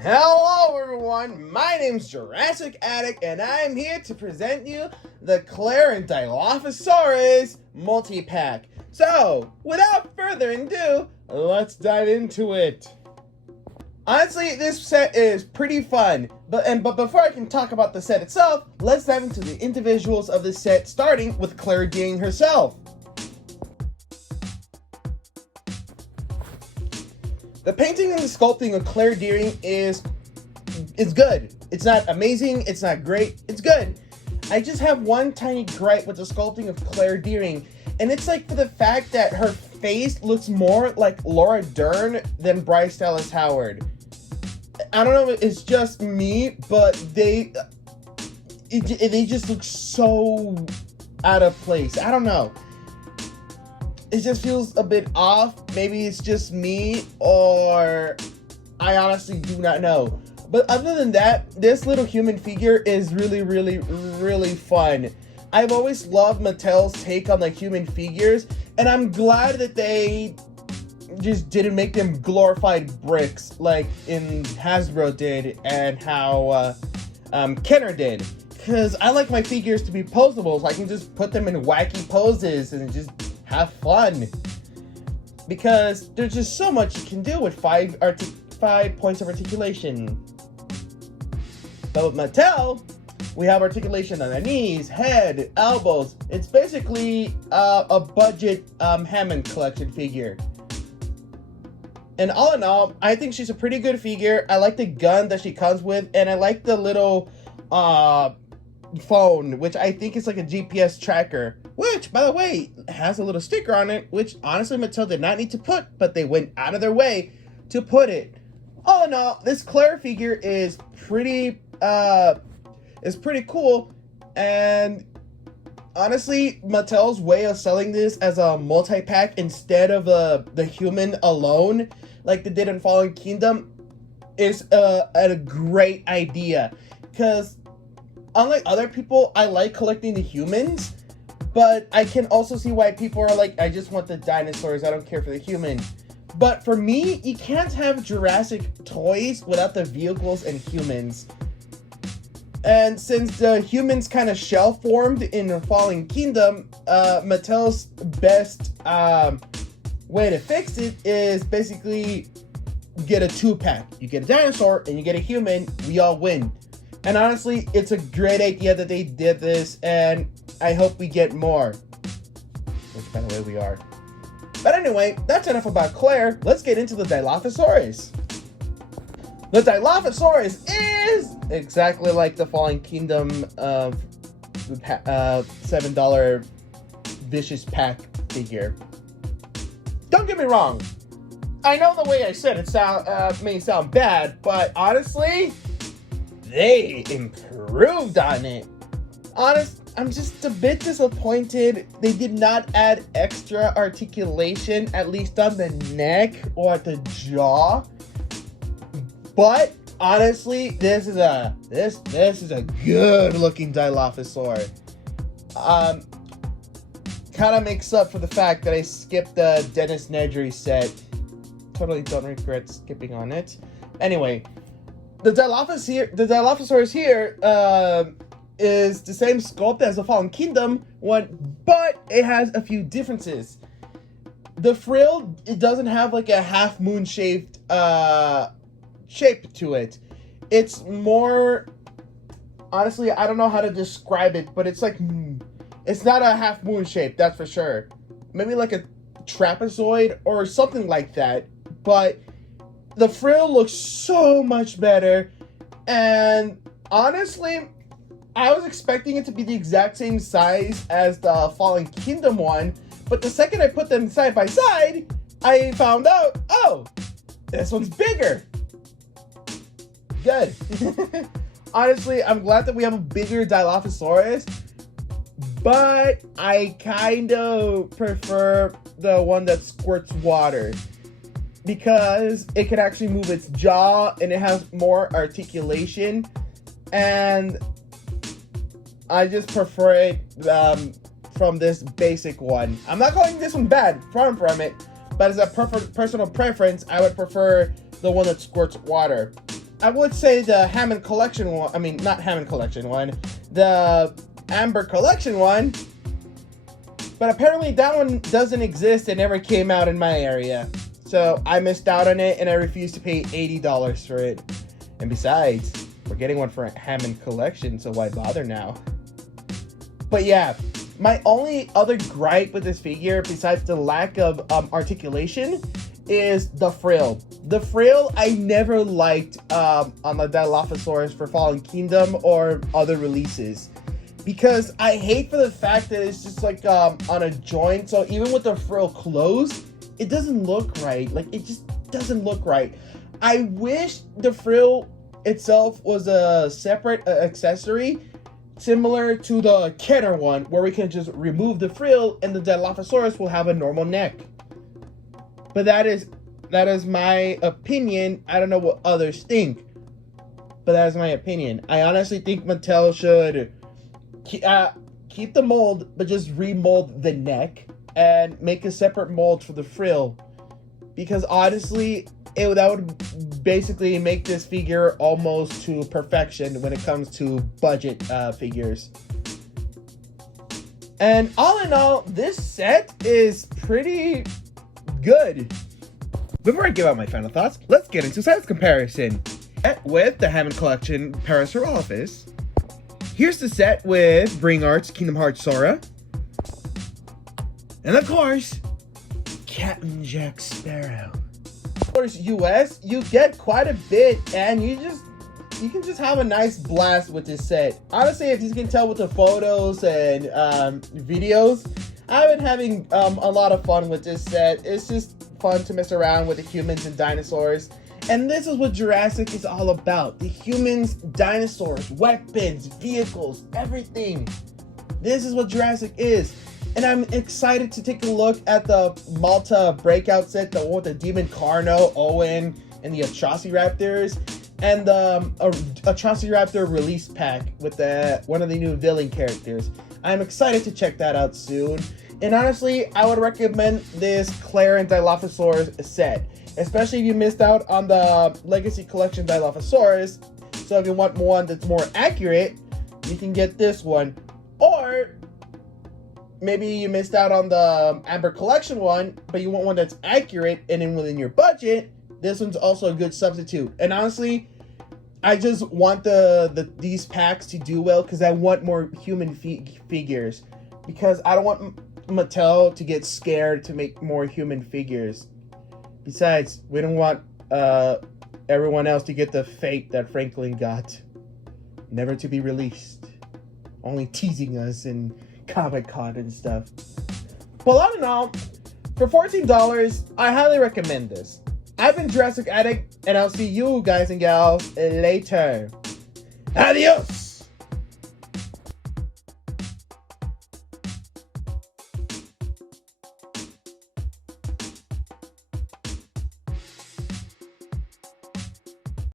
Hello everyone, my name's Jurassic Addict and I'm here to present you the Claire and Dilophasaurus multi-pack. So, without further ado, let's dive into it. Honestly, this set is pretty fun, but before I can talk about the set itself, let's dive into the individuals of this set, starting with Claire Deering herself. The painting and the sculpting of Claire Deering is good. It's not amazing, it's not great, it's good. I just have one tiny gripe with the sculpting of Claire Deering, and it's like for the fact that her face looks more like Laura Dern than Bryce Dallas Howard. I don't know if it's just me, but they just look so out of place. I don't know. It just feels a bit off. Maybe it's just me, or I honestly do not know. But other than that, this little human figure is really fun. I've always loved Mattel's take on the human figures, and I'm glad that they just didn't make them glorified bricks like in Hasbro did and how Kenner did. Because I like my figures to be posables, so I can just put them in wacky poses and just have fun, because there's just so much you can do with five points of articulation. But with Mattel, we have articulation on the knees, head, elbows. It's basically a budget Hammond collection figure. And all in all, I think she's a pretty good figure. I like the gun that she comes with, and I like the little phone, which I think is like a GPS tracker, which, by the way, has a little sticker on it, which honestly Mattel did not need to put, but they went out of their way to put it. All in all, this Claire figure is pretty cool, and honestly, Mattel's way of selling this as a multi-pack instead of the human alone, like they did in Fallen Kingdom, is a great idea. Because unlike other people, I like collecting the humans, but I can also see why people are like, I just want the dinosaurs, I don't care for the human. But for me, you can't have Jurassic toys without the vehicles and humans. And since the humans kind of shell-formed in Fallen Kingdom, Mattel's best way to fix it is basically get a 2-pack. You get a dinosaur and you get a human, we all win. And honestly, it's a great idea that they did this, and I hope we get more. Which, by the way, we are. But anyway, that's enough about Claire. Let's get into the Dilophasaurus. The Dilophasaurus is exactly like the Fallen Kingdom $7 Vicious Pack figure. Don't get me wrong. I know the way I said it may sound bad, but honestly, they improved on it. I'm just a bit disappointed they did not add extra articulation, at least on the neck or at the jaw. But honestly, this is a good looking Dilophosaur. Kind of makes up for the fact that I skipped the Dennis Nedry set. Totally don't regret skipping on it. Anyway, the Dilophosaurus here is the same sculpt as the Fallen Kingdom one, but it has a few differences. The frill, it doesn't have like a half moon shaped shape to it. It's more, honestly, I don't know how to describe it, but it's like, it's not a half moon shape, that's for sure. Maybe like a trapezoid or something like that, but the frill looks so much better, and honestly, I was expecting it to be the exact same size as the Fallen Kingdom one, but the second I put them side by side, I found out, oh, this one's bigger. Good. Honestly, I'm glad that we have a bigger Dilophosaurus, but I kind of prefer the one that squirts water, because it can actually move its jaw and it has more articulation, and I just prefer it from this basic one. I'm not calling this one bad, far from it, but as a personal preference, I would prefer the one that squirts water. I would say the Hammond Collection one, I mean, not Hammond Collection one, the Amber Collection one, but apparently that one doesn't exist. It never came out in my area. So I missed out on it and I refused to pay $80 for it. And besides, we're getting one for Hammond Collection, so why bother now? But yeah, my only other gripe with this figure, besides the lack of articulation, is the frill. The frill I never liked on the Dilophasaurus for Fallen Kingdom or other releases. Because I hate for the fact that it's just like on a joint, so even with the frill closed, it doesn't look right. Like, it just doesn't look right. I wish the frill itself was a separate accessory, similar to the Kenner one, where we can just remove the frill and the Dilophosaurus will have a normal neck. But that is my opinion. I don't know what others think, but that is my opinion. I honestly think Mattel should keep the mold, but just remold the neck and make a separate mold for the frill, because honestly, that would basically make this figure almost to perfection when it comes to budget figures. And all in all, this set is pretty good. Before I give out my final thoughts, let's get into size comparison. With the Hammond Collection Parasaurolophus, here's the set with Bring Arts Kingdom Hearts Sora, and of course, Captain Jack Sparrow. Of course, US, you get quite a bit, and you can just have a nice blast with this set. Honestly, if you can tell with the photos and videos, I've been having a lot of fun with this set. It's just fun to mess around with the humans and dinosaurs. And this is what Jurassic is all about. The humans, dinosaurs, weapons, vehicles, everything. This is what Jurassic is. And I'm excited to take a look at the Malta breakout set, the one with the Demon Carno, Owen, and the Atrociraptors, and the Atrociraptor release pack with one of the new villain characters. I'm excited to check that out soon. And honestly, I would recommend this Claire and Dilophasaurus set, especially if you missed out on the Legacy Collection Dilophasaurus. So if you want one that's more accurate, you can get this one. Or maybe you missed out on the Amber Collection one, but you want one that's accurate and within your budget. This one's also a good substitute. And honestly, I just want these packs to do well because I want more human figures. Because I don't want Mattel to get scared to make more human figures. Besides, we don't want everyone else to get the fate that Franklin got. Never to be released. Only teasing us in Comic-Con and stuff. But all in all, for $14, I highly recommend this. I've been Jurassic Addict, and I'll see you guys and gals later. Adios!